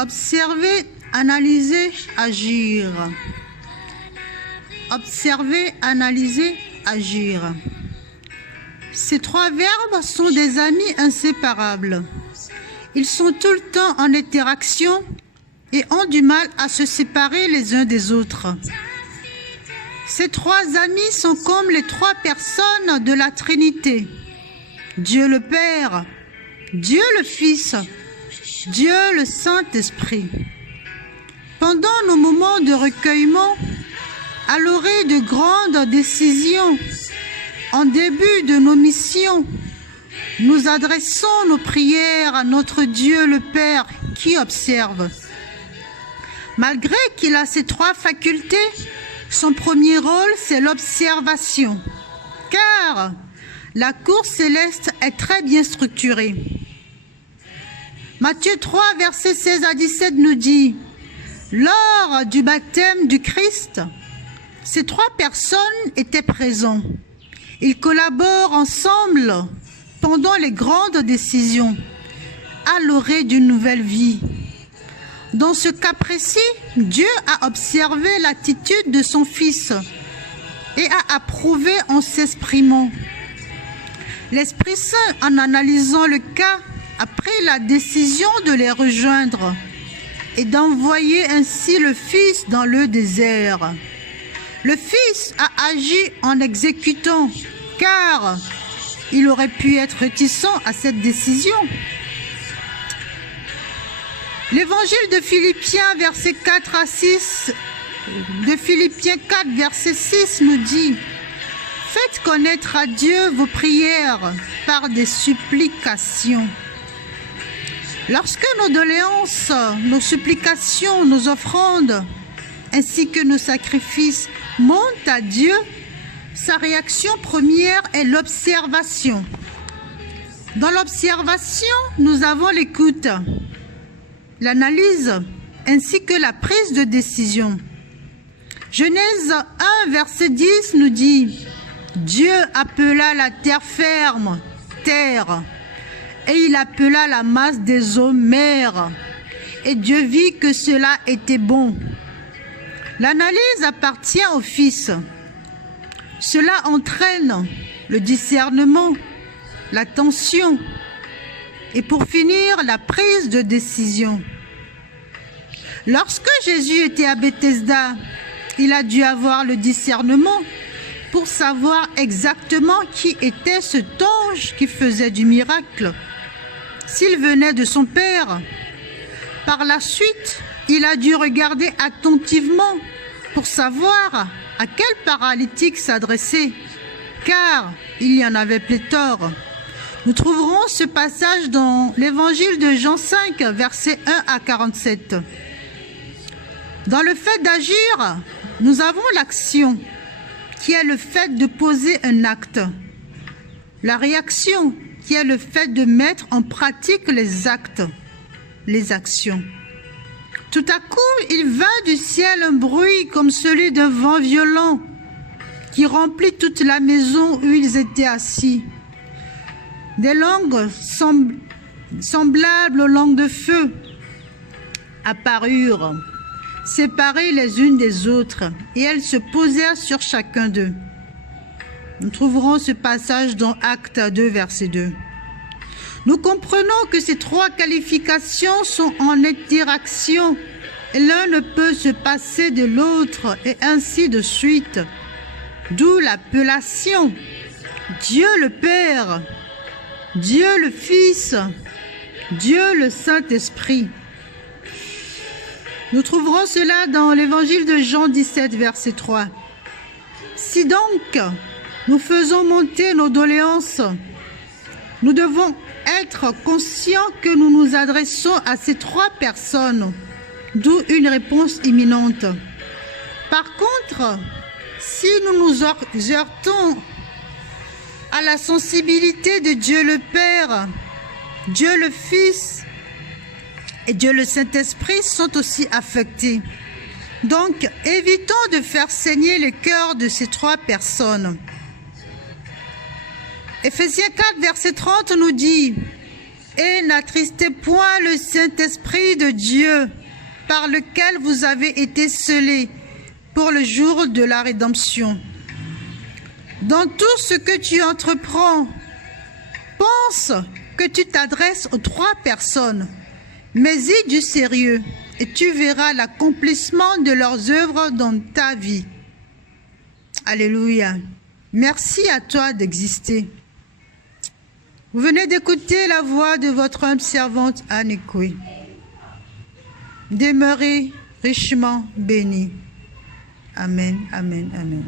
Observer, analyser, agir. Observer, analyser, agir. Ces trois verbes sont des amis inséparables. Ils sont tout le temps en interaction et ont du mal à se séparer les uns des autres. Ces trois amis sont comme les trois personnes de la Trinité. Dieu le Père, Dieu le Fils, Dieu le Saint-Esprit. Pendant nos moments de recueillement, à l'orée de grandes décisions, en début de nos missions, nous adressons nos prières à notre Dieu le Père qui observe. Malgré qu'il a ces trois facultés, son premier rôle, c'est l'observation, car la cour céleste est très bien structurée. Matthieu 3, versets 16 à 17 nous dit « Lors du baptême du Christ, ces trois personnes étaient présents. Ils collaborent ensemble pendant les grandes décisions, à l'orée d'une nouvelle vie. Dans ce cas précis, Dieu a observé l'attitude de son Fils et a approuvé en s'exprimant. L'Esprit Saint, en analysant le cas, a pris la décision de les rejoindre et d'envoyer ainsi le Fils dans le désert. Le Fils a agi en exécutant, car il aurait pu être réticent à cette décision. L'évangile de Philippiens, versets 4 à 6, de Philippiens 4, verset 6 nous dit « Faites connaître à Dieu vos prières par des supplications. » Lorsque nos doléances, nos supplications, nos offrandes, ainsi que nos sacrifices montent à Dieu, sa réaction première est l'observation. Dans l'observation, nous avons l'écoute, l'analyse, ainsi que la prise de décision. Genèse 1, verset 10 nous dit « Dieu appela la terre ferme, terre, et il appela la masse des eaux, mer, et Dieu vit que cela était bon. » L'analyse appartient au Fils. Cela entraîne le discernement, l'attention et pour finir, la prise de décision. Lorsque Jésus était à Bethesda, il a dû avoir le discernement pour savoir exactement qui était cet ange qui faisait du miracle, s'il venait de son Père. Par la suite, il a dû regarder attentivement pour savoir à quel paralytique s'adresser, car il y en avait pléthore. Nous trouverons ce passage dans l'évangile de Jean 5, versets 1 à 47. Dans le fait d'agir, nous avons l'action, qui est le fait de poser un acte. La réaction, qui est le fait de mettre en pratique les actes, les actions. Tout à coup, il vint du ciel un bruit comme celui d'un vent violent qui remplit toute la maison où ils étaient assis. Des langues semblables aux langues de feu apparurent, séparées les unes des autres, et elles se posèrent sur chacun d'eux. Nous trouverons ce passage dans Actes 2, verset 2. Nous comprenons que ces trois qualifications sont en interaction et l'un ne peut se passer de l'autre et ainsi de suite. D'où l'appellation Dieu le Père, Dieu le Fils, Dieu le Saint-Esprit. Nous trouverons cela dans l'évangile de Jean 17, verset 3. Si donc nous faisons monter nos doléances, nous devons être conscients que nous nous adressons à ces trois personnes, d'où une réponse imminente. Par contre, si nous nous heurtons à la sensibilité de Dieu le Père, Dieu le Fils et Dieu le Saint-Esprit sont aussi affectés. Donc, évitons de faire saigner le cœur de ces trois personnes. Éphésiens 4, verset 30 nous dit « et n'attristez point le Saint-Esprit de Dieu, par lequel vous avez été scellés pour le jour de la rédemption. Dans tout ce que tu entreprends, pense que tu t'adresses aux 3 personnes, mais y du sérieux, et tu verras l'accomplissement de leurs œuvres dans ta vie. Alléluia. Merci à toi d'exister. Vous venez d'écouter la voix de votre humble servante Anne Ekwe. Demeurez richement bénis. Amen, amen, amen.